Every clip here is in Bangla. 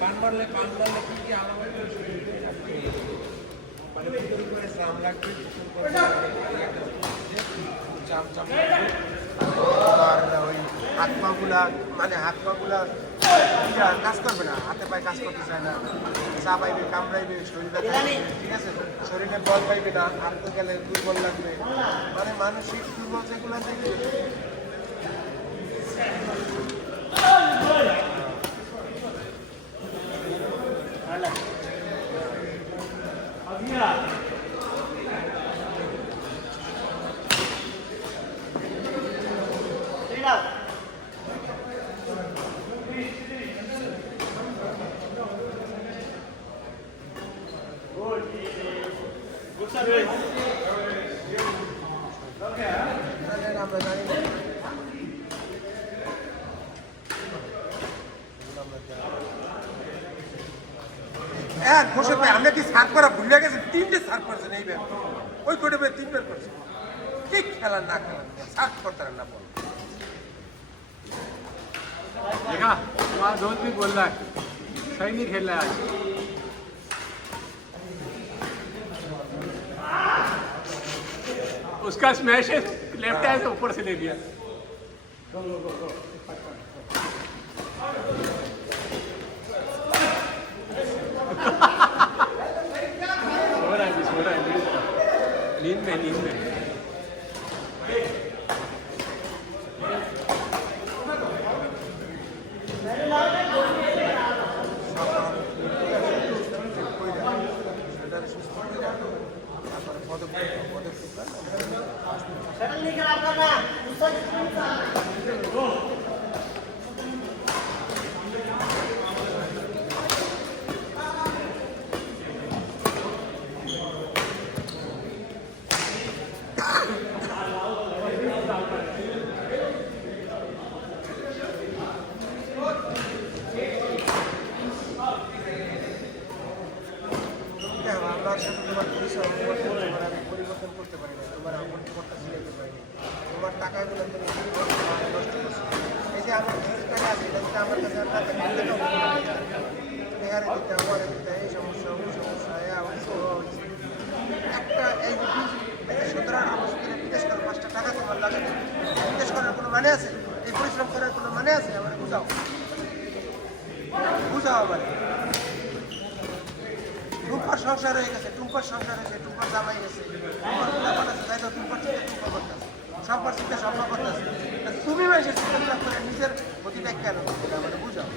পান মারলে কি আলাদা মানে করে শ্রাম লাগবে আর ওই হাত পাগুলা মানে হাত পাগুলা কাজ করবে না, হাতে পায়ে কাজ করতে চায় না, চা পাইবে, কামড়াইবে, শরীরে ঠিক আছে, শরীরে বল পাইবে না, হাঁটতে গেলে দুর্বল লাগবে, মানে মানসিক দুর্বল যেগুলো থেকে আমরা জানি না। বসে ভাই আমরা কি সার্ভ করা ভুলে গেছি, 3টে সার্ভ করছেন এই ব্যাপার, ওই কোটে 3বার করছে, কি খেলা না খেলা সার্ভ করতে না বল देखा तुम्हारा दोस्त भी बोल रहा है सही नहीं खेल रहा है आज। उसका स्मैश है लेफ्ट हैंड से ऊपर से ले लिया। सो रहा है नींद में পরিবর্তন করতে পারি না, তোমার আপন তোমারটা শিখাতে পারি না, তোমার টাকাগুলো তুমি নষ্ট করছো, এই যে আমার টাকা আছে এটা যদি আমার কাছে বিহারে দিতে আমার দিতে এই সমস্যা ওই সমস্যা একটা এই 17-18 বছর ধরে বিদেশ করে 5টা টাকা তোমার লাগে, বিদেশ করার কোনো মানে আছে? এই পরিশ্রম করার কোনো মানে আছে? আমার বুঝাও আমার টুম্পার সংসার হয়ে গেছে, টুম্পার জামাই গেছে, টুম্পার আছে, তাই তো টুম্পার চিন্তা টুম্পা করতেছে, সম্পার চিন্তা সম্পা করতেছে, তুমি মানুষের চিন্তা করে নিজের গতিটা কেন আমাকে বুঝাও।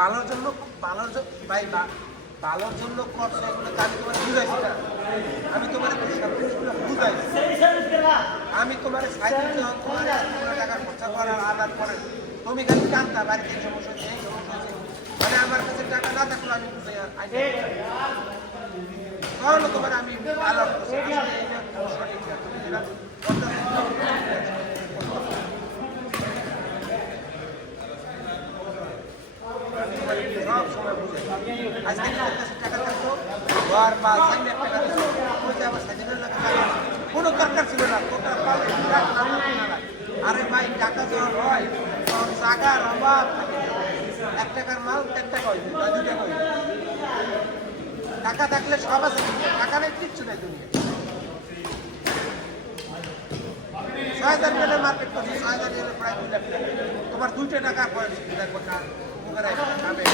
ভালোর জন্য ভাই ভালোর জন্য করছে এগুলো আমি তোমার বুঝাইছি না, আমি তোমার বুঝাইছি, আমি তোমার সাইকেল যখন তোমার টাকা খরচা করার আদার করে তুমি খালি জানতা বাড়িতে এই সমস্যা হচ্ছে, এই সমস্যা হচ্ছে, মানে আমার কাছে টাকা না থাকলে আমি বুঝাই তাহলে তোমার আমি ভালো সব সময় বুঝাই, আজকে টাকা থাকতো ঘর বা সাইকেল টাকা দিতো, আবার সাইকেলের কোনো দরকার ছিল না, আরে ভাই টাকা যখন হয় তখন টাকার অভাব থাকে, 1 টাকার মাল 1 টাকা হইবে, 2 টাকা হইবে, টাকা থাকলে সব আছে, টাকা নেই কিচ্ছু নেই দুনিয়া। 6,000 টাকা মার্কেট করছি, 6,000 টাকা প্রায় 2 লাখ টাকা, তোমার 2টা টাকা পয়সা দেখবো না খাবে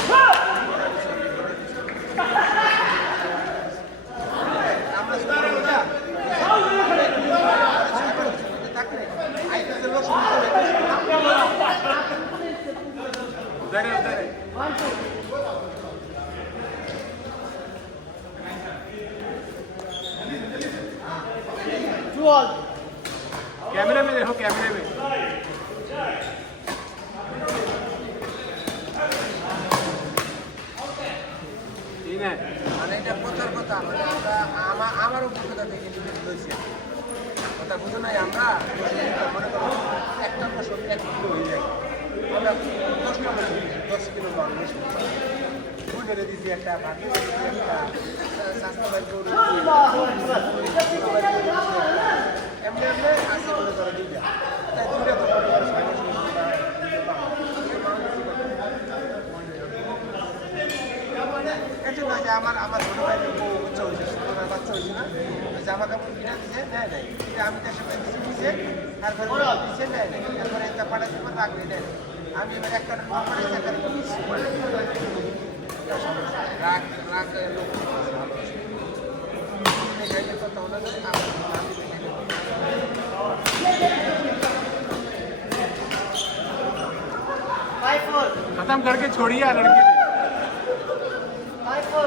कैमरे में देखो, कैमरे में ठीक है। মানে এটা কথার কথা, মানে আমরা আমার অভিজ্ঞতা থেকে হয়েছে কথা বুঝো নাই, আমরা মনে করো একটা বছর 1 কিলো হয়ে যায়, আমরা 10টা বছর 10 কিলো মাল মিশন ফুটেরে দিছি একটা ভাত দিছি একটা স্বাস্থ্যবান গরু এমনি এমনি আসি করে করে দুইটা তাই দুইটা তো পরিবার সবাই এজন্য যে আমার ছোট ভাই বাচ্চা হয়েছে ছোটবেলার বাচ্চা হয়েছে না জামা কাপড় কিনে দিছে নেয় নাই কিন্তু আমি দেশে দিছে দিছে তারপরে দিছে নেয় নাই তারপরে একটা পাঠাই দিব রাখবে নেয় নাই। আমি এবার একটা পাঠাই একটা দিচ্ছি রাগ রাগ লোক ভালো দেখাইলে কথা হলো না আমি खत्म करके छोड़िए यार लड़के को।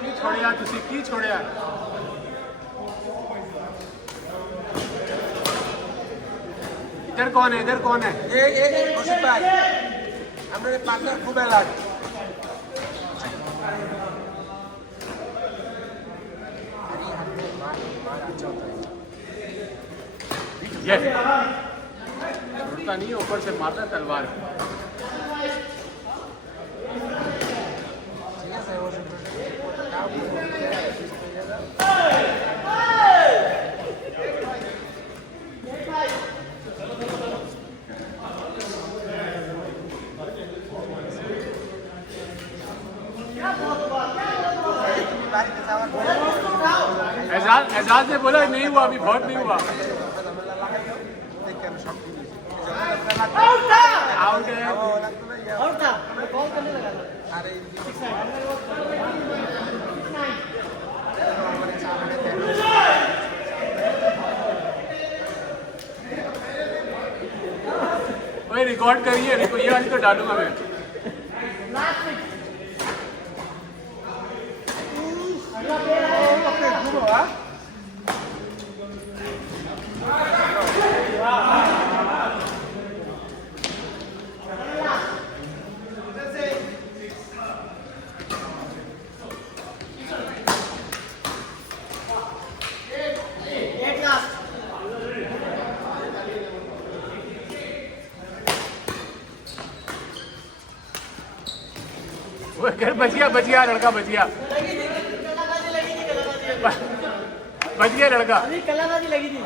की छोड़िया तुसी की छोड़िया इधर कौन है এই বসে ভাই আমরা পার্টনার খুব লাগে ये उड़ता नहीं ऊपर से मारता तलवार ঠিক আছে বসে তুমি বাড়িতে যাওয়ার পরে एजाज ने बोला नहीं हुआ अभी बहुत नहीं हुआ ঝামেলা লাগাই দাও দেখে আমি সব কিছু आउट है আর এই ओए रिकॉर्ड करिए ये वाली तो डालूंगा मैं वो घर बच गया लड़का बच गया लड़का कलाबाजी लगी थी